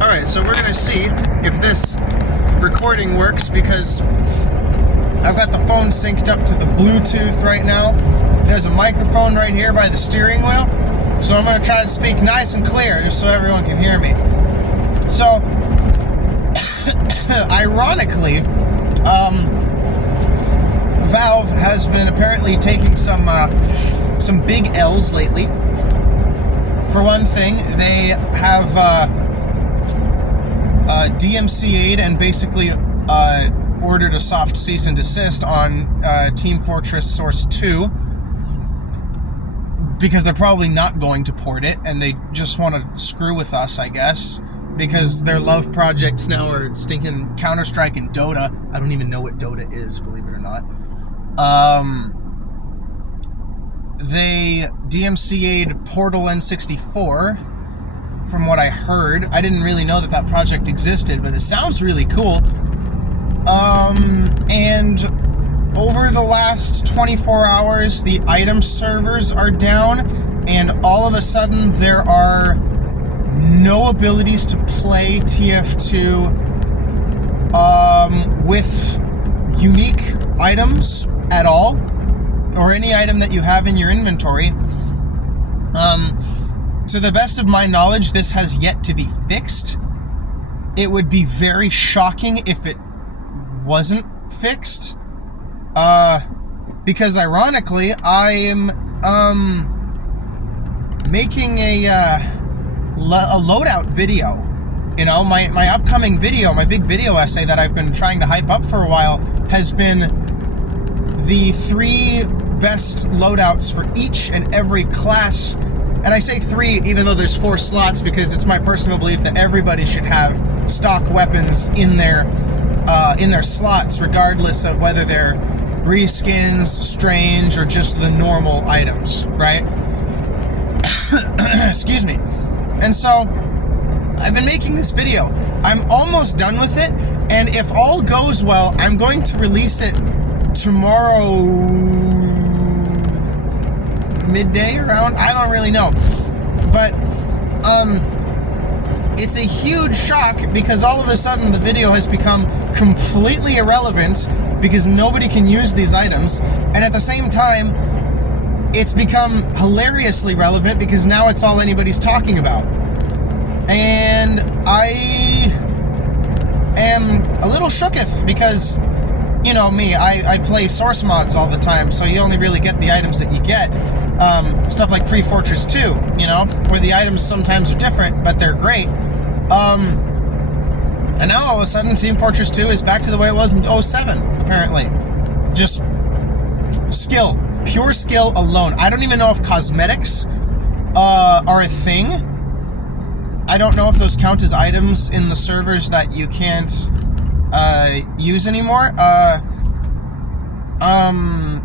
Alright, so we're gonna see if this recording works because I've got the phone synced up to the Bluetooth right now. There's a microphone right here by the steering wheel. So I'm gonna try to speak nice and clear just so everyone can hear me. So, ironically, Valve has been apparently taking some big L's lately. For one thing, they have DMCA'd and basically ordered a soft cease and desist on Team Fortress Source 2 because they're probably not going to port it and they just want to screw with us, I guess, because their love projects now are stinking Counter-Strike and Dota. I don't even know what Dota is, believe it or not. They DMCA'd Portal N64, from what I heard. I didn't really know that project existed, but it sounds really cool. And over the last 24 hours, the item servers are down, and all of a sudden there are no abilities to play TF2 with unique items at all, or any item that you have in your inventory. To the best of my knowledge, this has yet to be fixed. It would be very shocking if it wasn't fixed. Because ironically, I am making a loadout video. You know, my upcoming video, my big video essay that I've been trying to hype up for a while has been the 3 best loadouts for each and every class. And I say 3 even though there's 4 slots because it's my personal belief that everybody should have stock weapons in their slots, regardless of whether they're reskins, strange, or just the normal items, right? Excuse me. And so I've been making this video. I'm almost done with it, and if all goes well, I'm going to release it tomorrow midday around. I don't really know. But it's a huge shock because all of a sudden the video has become completely irrelevant because nobody can use these items, and at the same time it's become hilariously relevant because now it's all anybody's talking about. And I am a little shooketh because, you know me, I play source mods all the time, so you only really get the items that you get. Stuff like Pre-Fortress 2, you know, where the items sometimes are different, but they're great. And now all of a sudden Team Fortress 2 is back to the way it was in 07, apparently. Just skill. Pure skill alone. I don't even know if cosmetics are a thing. I don't know if those count as items in the servers that you can't use anymore. I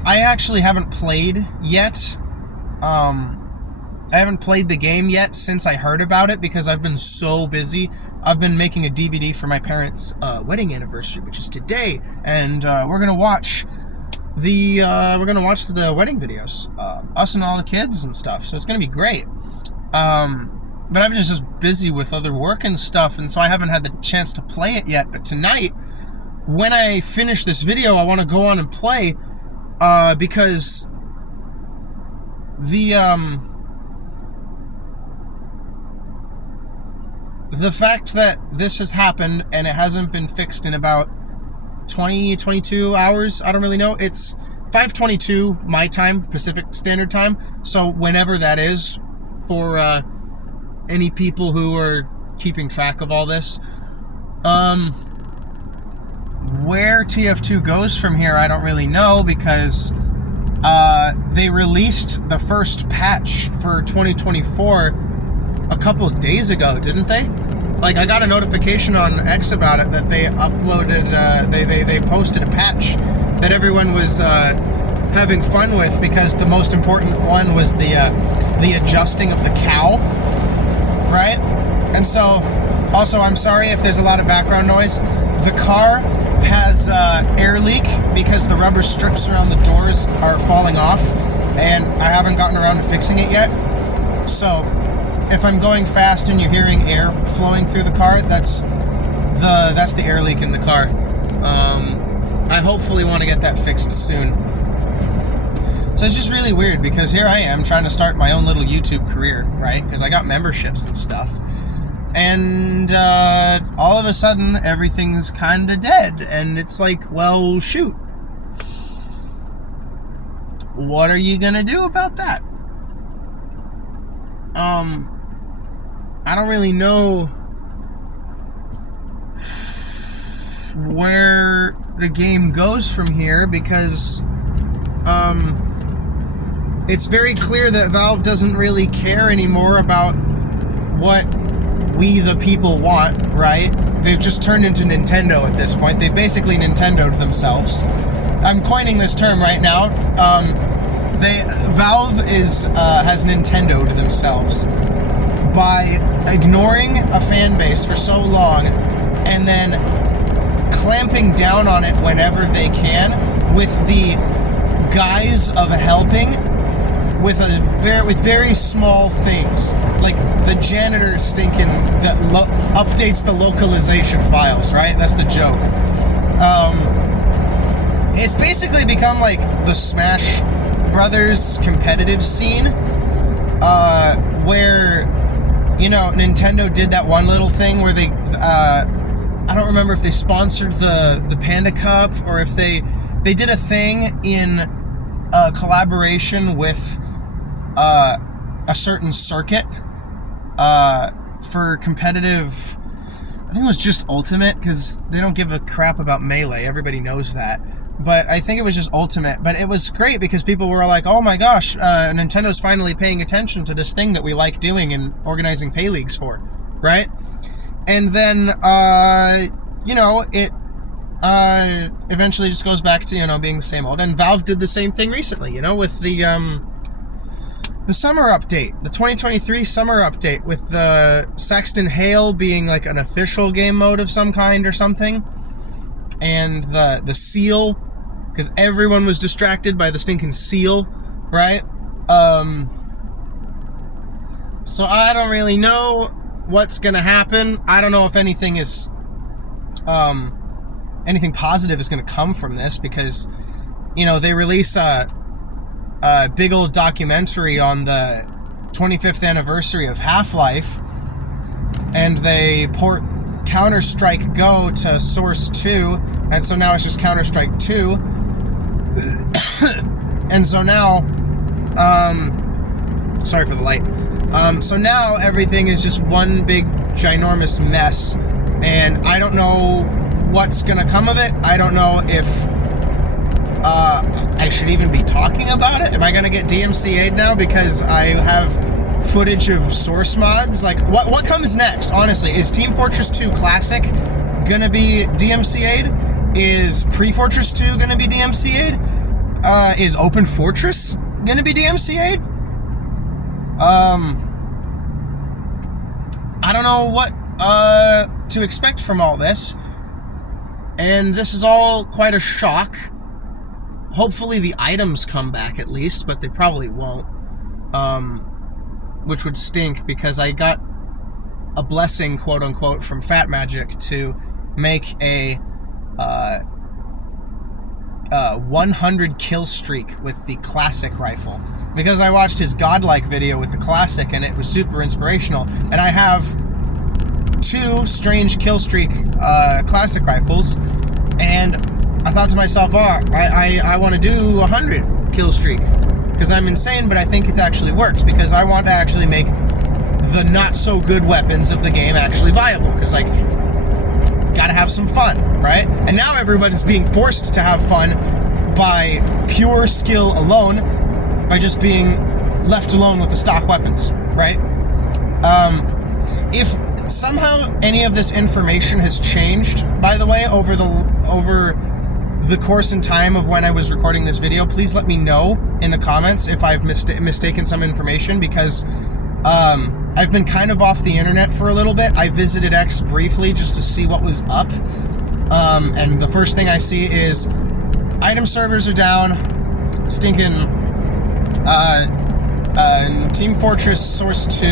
actually haven't played yet. I haven't played the game yet since I heard about it because I've been so busy. I've been making a DVD for my parents' wedding anniversary, which is today, and we're gonna watch the wedding videos, us and all the kids and stuff. So it's gonna be great. But I've been just busy with other work and stuff, and so I haven't had the chance to play it yet. But tonight, when I finish this video, I want to go on and play because the fact that this has happened and it hasn't been fixed in about 22 hours, I don't really know. It's 5:22 my time, Pacific Standard Time, so whenever that is for any people who are keeping track of all this. Where TF2 goes from here, I don't really know because they released the first patch for 2024 a couple of days ago, didn't they? Like, I got a notification on X about it that they uploaded, they posted a patch that everyone was having fun with because the most important one was the adjusting of the cow, right? And so, also, I'm sorry if there's a lot of background noise. The car has air leak because the rubber strips around the doors are falling off, and I haven't gotten around to fixing it yet. So if I'm going fast and you're hearing air flowing through the car, that's the air leak in the car. I hopefully want to get that fixed soon. So it's just really weird because here I am trying to start my own little YouTube career, right? Because I got memberships and stuff. And all of a sudden, everything's kind of dead. And it's like, well, shoot. What are you going to do about that? I don't really know where the game goes from here because it's very clear that Valve doesn't really care anymore about what we the people want, right? They've just turned into Nintendo at this point. They've basically Nintendo'd themselves. I'm coining this term right now. Valve has Nintendo'd themselves by ignoring a fan base for so long and then clamping down on it whenever they can with the guise of helping with very small things, like the janitor stinking updates the localization files, right? That's the joke. It's basically become like the Smash Brothers competitive scene, where, you know, Nintendo did that one little thing where they, I don't remember if they sponsored the Panda Cup or if they did a thing in collaboration with a certain circuit for competitive. I think it was just Ultimate, because they don't give a crap about Melee. Everybody knows that. But I think it was just Ultimate. But it was great because people were like, oh my gosh, Nintendo's finally paying attention to this thing that we like doing and organizing pay leagues for, right? And then, you know, it eventually just goes back to, you know, being the same old. And Valve did the same thing recently, you know, with the summer update, the 2023 summer update, with the Saxton Hale being like an official game mode of some kind or something, and the seal, because everyone was distracted by the stinking seal, right? So I don't really know what's gonna happen. I don't know if anything is anything positive is gonna come from this, because, you know, they release a big old documentary on the 25th anniversary of Half-Life, and they port Counter-Strike Go to Source 2, and so now it's just Counter-Strike 2. And so now, sorry for the light. So now everything is just one big ginormous mess, and I don't know what's gonna come of it. I don't know if I should even be talking about it. Am I gonna get DMCA'd now because I have footage of source mods? Like, what comes next, honestly? Is Team Fortress 2 Classic gonna be DMCA'd? Is Pre-Fortress 2 gonna be DMCA'd? Is Open Fortress gonna be DMCA'd? I don't know what to expect from all this, and this is all quite a shock. Hopefully the items come back at least, but they probably won't, which would stink, because I got a blessing, quote unquote, from Fat Magic to make a 100 kill streak with the classic rifle, because I watched his godlike video with the classic and it was super inspirational, and I have 2 strange kill streak classic rifles, and I thought to myself, I want to do 100 kill streak, because I'm insane, but I think it actually works, because I want to actually make the not so good weapons of the game actually viable, because, like, gotta have some fun, right? And now everybody's being forced to have fun by pure skill alone, by just being left alone with the stock weapons, right? If somehow any of this information has changed, by the way, over the course and time of when I was recording this video, please let me know in the comments if I've mistaken some information, because I've been kind of off the internet for a little bit. I visited X briefly just to see what was up, and the first thing I see is item servers are down, stinking And Team Fortress Source 2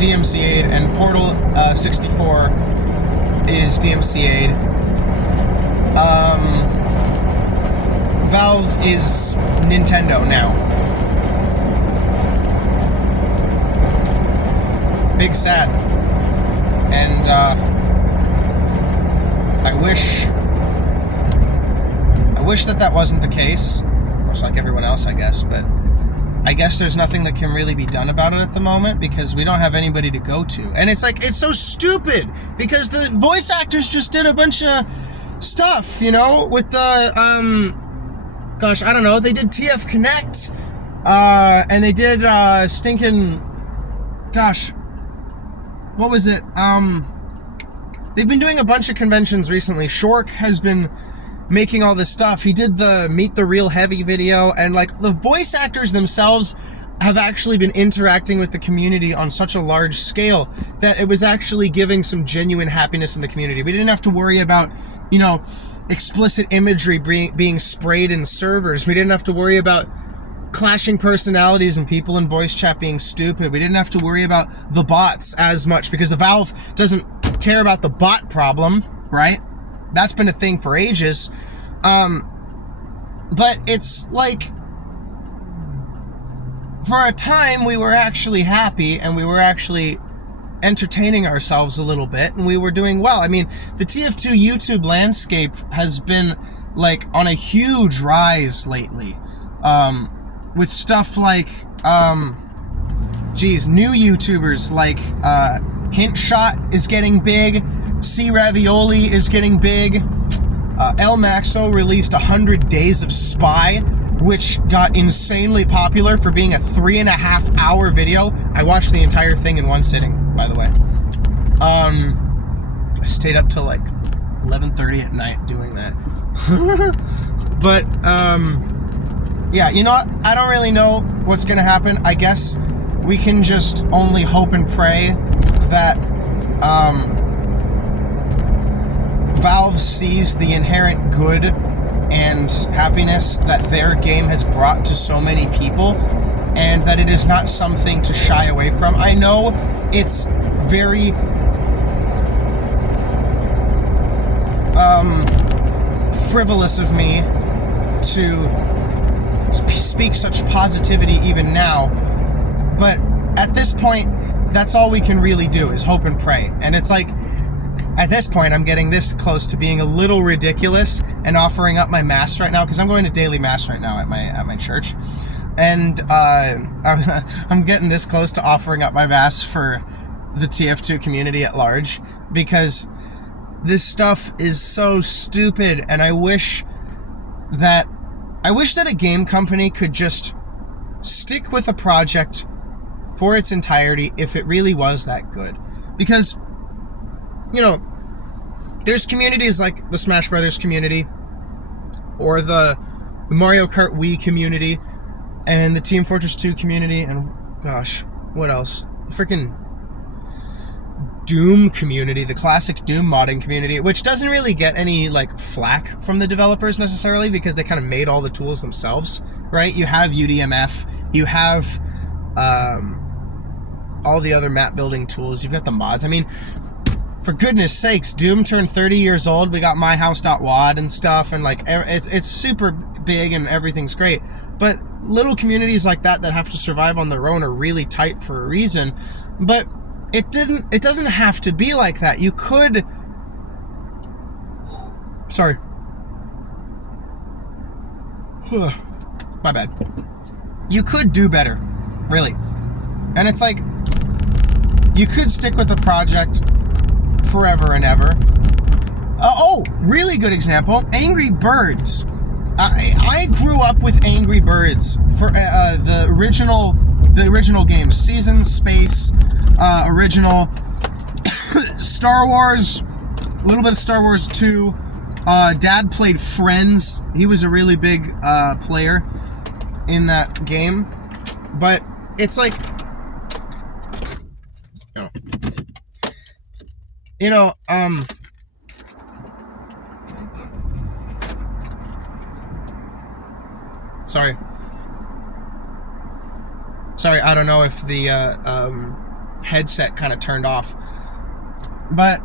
DMCA'd, and Portal 64 is DMCA'd. Valve is Nintendo now. Big sad. And I wish that wasn't the case. Of course, like everyone else, I guess, but I guess there's nothing that can really be done about it at the moment because we don't have anybody to go to. And it's like, it's so stupid because the voice actors just did a bunch of stuff, you know, with the, gosh, I don't know, they did TF Connect, and they did, gosh, what was it? They've been doing a bunch of conventions recently. Shork has been making all this stuff. He did the Meet the Real Heavy video, and like the voice actors themselves have actually been interacting with the community on such a large scale that it was actually giving some genuine happiness in the community. We didn't have to worry about, you know, explicit imagery being sprayed in servers. We didn't have to worry about clashing personalities and people in voice chat being stupid. We didn't have to worry about the bots as much because the Valve doesn't care about the bot problem, right? That's been a thing for ages. But it's like, for a time we were actually happy and we were actually entertaining ourselves a little bit and we were doing well. I mean, the TF2 YouTube landscape has been like on a huge rise lately. With stuff like, new YouTubers like, Hintshot is getting big. C Ravioli is getting big. El Maxo released 100 Days of Spy, which got insanely popular for being a 3.5 hour video. I watched the entire thing in one sitting, by the way. I stayed up till like 11:30 at night doing that. But, yeah, you know what? I don't really know what's gonna happen. I guess we can just only hope and pray that, Valve sees the inherent good and happiness that their game has brought to so many people, and that it is not something to shy away from. I know it's very frivolous of me to speak such positivity even now, but at this point, that's all we can really do is hope and pray. And it's like, at this point, I'm getting this close to being a little ridiculous and offering up my mass right now, because I'm going to daily mass right now at my church, and I'm getting this close to offering up my mass for the TF2 community at large, because this stuff is so stupid, and I wish that a game company could just stick with a project for its entirety if it really was that good. Because, you know, there's communities like the Smash Brothers community, or the Mario Kart Wii community, and the Team Fortress 2 community, and gosh, what else? The freaking Doom community, the classic Doom modding community, which doesn't really get any like flack from the developers necessarily, because they kind of made all the tools themselves, right? You have UDMF, you have all the other map building tools, you've got the mods. I mean, for goodness sakes, Doom turned 30 years old. We got myhouse.wad and stuff, and like it's super big and everything's great. But little communities like that have to survive on their own are really tight for a reason. But it doesn't have to be like that. You could, sorry, my bad. You could do better, really. And it's like, you could stick with the project forever and ever. Really good example, Angry Birds. I grew up with Angry Birds for the original games, Seasons, Space, original, Star Wars, a little bit of Star Wars 2. Dad played Friends. He was a really big player in that game. But it's like, Sorry, I don't know if the headset kind of turned off. But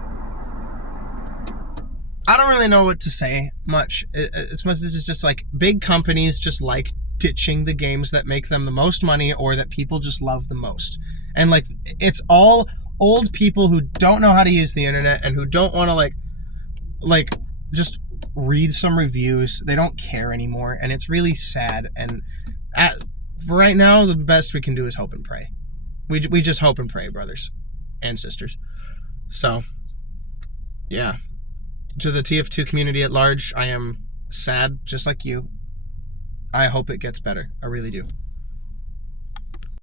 I don't really know what to say much. It's mostly just like big companies just like ditching the games that make them the most money or that people just love the most. And like, it's all old people who don't know how to use the internet and who don't want to like just read some reviews. They don't care anymore, and it's really sad. And for right now, the best we can do is hope and pray. We just hope and pray, brothers and sisters. So, yeah. To the TF2 community at large, I am sad, just like you. I hope it gets better. I really do.